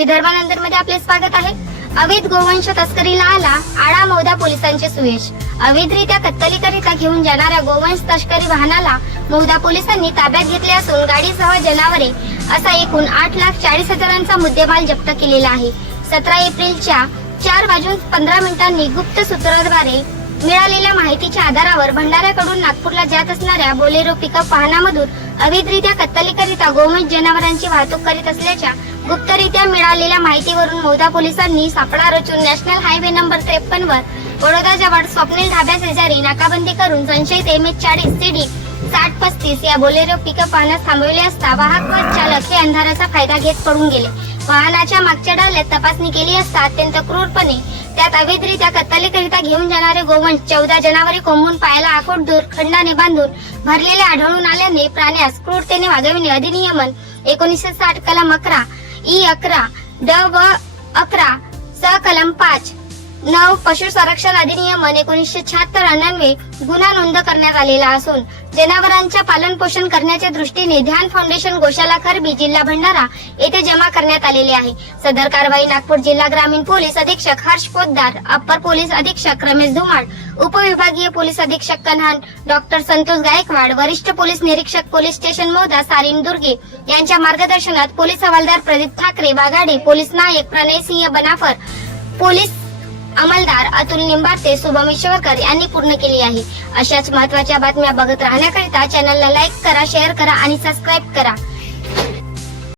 विदर्भानंतरमध्ये आपले स्वागत आहे. अवैध गोवंश तस्करीला आला आळा मौदा पोलिसांचे सुयश. अवैधरित्या कत्तलीकरिता घेऊन जाणाऱ्या गोवंश तस्करी वाहनाला मौदा पोलिसांनी ताब्यात घेतले असून गाडीसह जनावरे असा एकूण आठ लाख चाळीस हजारांचा मुद्देमाल जप्त केलेला आहे. सतरा एप्रिलच्या चार वाजून पंधरा मिनिटांनी गुप्त सूत्राद्वारे मिळालेल्या माहितीच्या आधारावर भंडाऱ्याकडून नागपूरला जात असणाऱ्या बोलेरो पिकअप वाहनामधून अवैधरित्या कत्तलीकरिता गोवंश जनावरांची वाहतूक करीत असल्याच्या गुप्तरित्या मिळालेल्या माहितीवरून मौदा पोलिसांनी सापळा रचून नॅशनल हायवे नंबर त्रेपन्न वर बडोदा जवळ स्वप्नील ढाब्या शेजारी नाकाबंदी करून संशयित एम एच चाळीस सीडी साठ पस्तीस या बोलेरो पिकअप वाहनात थांबवले असता वाहक व चालक हे अंधाराचा फायदा घेत पडून गेले. वाहनाच्या मागच्या डाल्यात तपासणी केली असता अत्यंत क्रूरपणे त्यात अवैधरित्या कत्तलीकरिता घेऊन जाणारे गोवंश चौदा जनावरे कोंबून पायाला आखोट दूर खंडाने बांधून भरलेले आढळून आल्याने प्राण्यास क्रूरतेने वागविणे अधिनियमन एकोणीसशे साठ कलम अकरा ई अकरा ड व अकरा स कलम पाच. नऊ पशु संरक्षण अधिनियम एकोणीसशे शहात्तर अण्णवे गुन्हा नोंद करण्यात आलेला असून जनावरांच्या पालन पोषण करण्याच्या दृष्टीने ध्यान फाउंडेशन गोशाला खरबी जिल्हा भंडारा येथे जमा करण्यात आलेले आहे. सदर कारवाई नागपूर जिल्हा ग्रामीण पोलीस अधीक्षक हर्ष पोद्दार अप्पर पोलीस अधीक्षक रमेश धुमाळ उपविभागीय पोलीस अधीक्षक कन्हान डॉक्टर संतोष गायकवाड वरिष्ठ पोलीस निरीक्षक पोलीस स्टेशन मोदा सारीन दुर्गे यांच्या मार्गदर्शनात पोलीस हवालदार प्रदीप ठाकरे वाघाडे पोलीस नायक प्रणय सिंह बनाफर पोलीस अंमलदार अतुल निंबाते शुभम ईश्वरकर यांनी पूर्ण केली आहे. अशाच महत्त्वाच्या बातम्या बघत राहण्याकरिता चॅनलला लाईक करा शेअर करा आणि सबस्क्राईब करा.